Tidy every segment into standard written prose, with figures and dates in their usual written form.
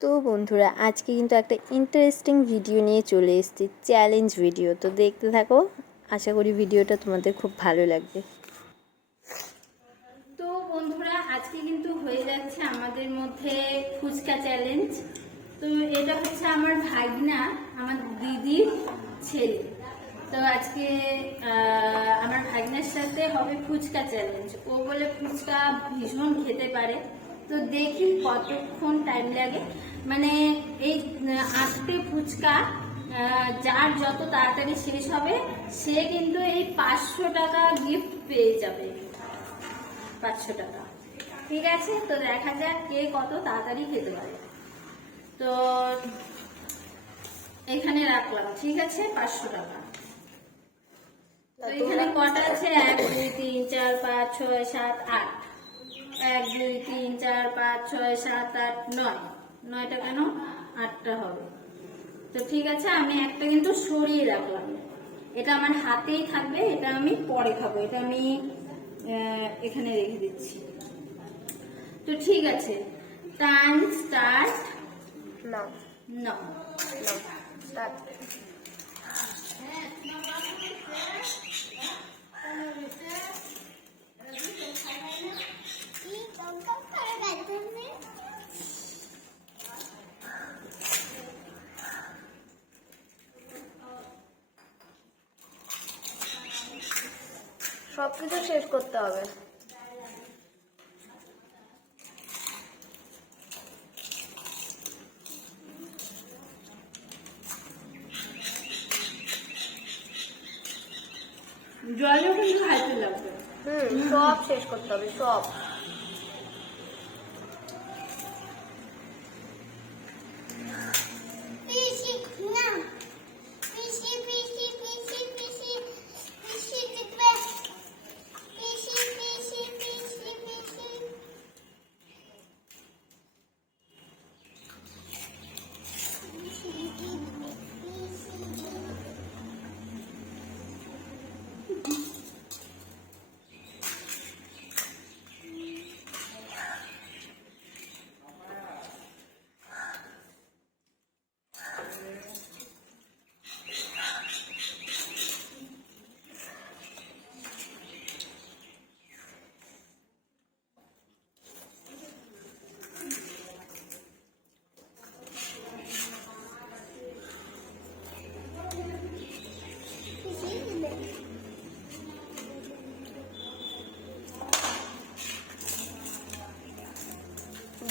তো বন্ধুরা আজকে কিন্তু একটা ইন্টারেস্টিং ভিডিও নিয়ে চলে এসেছি, চ্যালেঞ্জ ভিডিও। তো দেখতে থাকো, আশা করি ভিডিওটা তোমাদের খুব ভালো লাগবে। তো বন্ধুরা আজকে কিন্তু হয়ে যাচ্ছে আমাদের মধ্যে ফুচকা চ্যালেঞ্জ। তো এটা হচ্ছে আমার ভাগনা, আমার দিদির ছেলে। তো আজকে আমার ভাগনার সাথে হবে ফুচকা চ্যালেঞ্জ। ও বলে ফুচকা ভীষণ খেতে পারে। তো দেখি কতক্ষণ টাইম লাগে, মানে এই 8টে ফুচকা যার যত তাড়াতাড়ি শেষ হবে সে কিন্তু এই 500 টাকা গিফট পেয়ে যাবে। 500 টাকা, ঠিক আছে। তো দেখা যাক কে কত তাড়াতাড়ি খেতে পারে। তো এখানে রাখলাম, ঠিক আছে, 500 টাকা। তো এখানে কটা আছে? 1 2 3 4 5 6 7 8। 1 2 3 4 5 6 7 8 9। 9টা কেন, 8টা হবে। তো ঠিক আছে, আমি একটা কিন্তু সরিয়ে রাখলাম, এটা আমার হাতেই থাকবে, এটা আমি পরে খাবো, এটা আমি এখানে রেখে দিচ্ছি। তো ঠিক আছে, টাইম স্টার্ট নাও। নাও স্টার্ট। সবকিছু শেষ করতে হবে। জলও কিন্তু খাইতে লাগবে। সব শেষ করতে হবে, সব।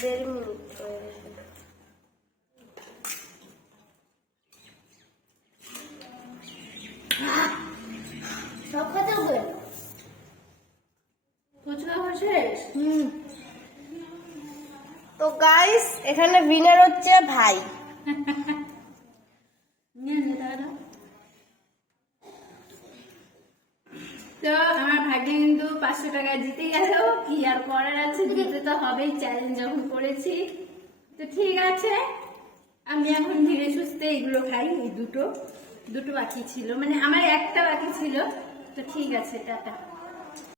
দেড় মিনিট সব খেতে হবে। তো গাইস, এখানে উইনার হচ্ছে ভাই। তো আমার ভাগ্যে কিন্তু 500 টাকা জিতে গেল, কি আর করার আছে, জিতে তো হবেই, চ্যালেঞ্জ যখন করেছি। তো ঠিক আছে, আমি এখন ধীরে সুস্থে এগুলো খাই। এই দুটো বাকি ছিল, মানে আমার একটা বাকি ছিল। তো ঠিক আছে, টাটা।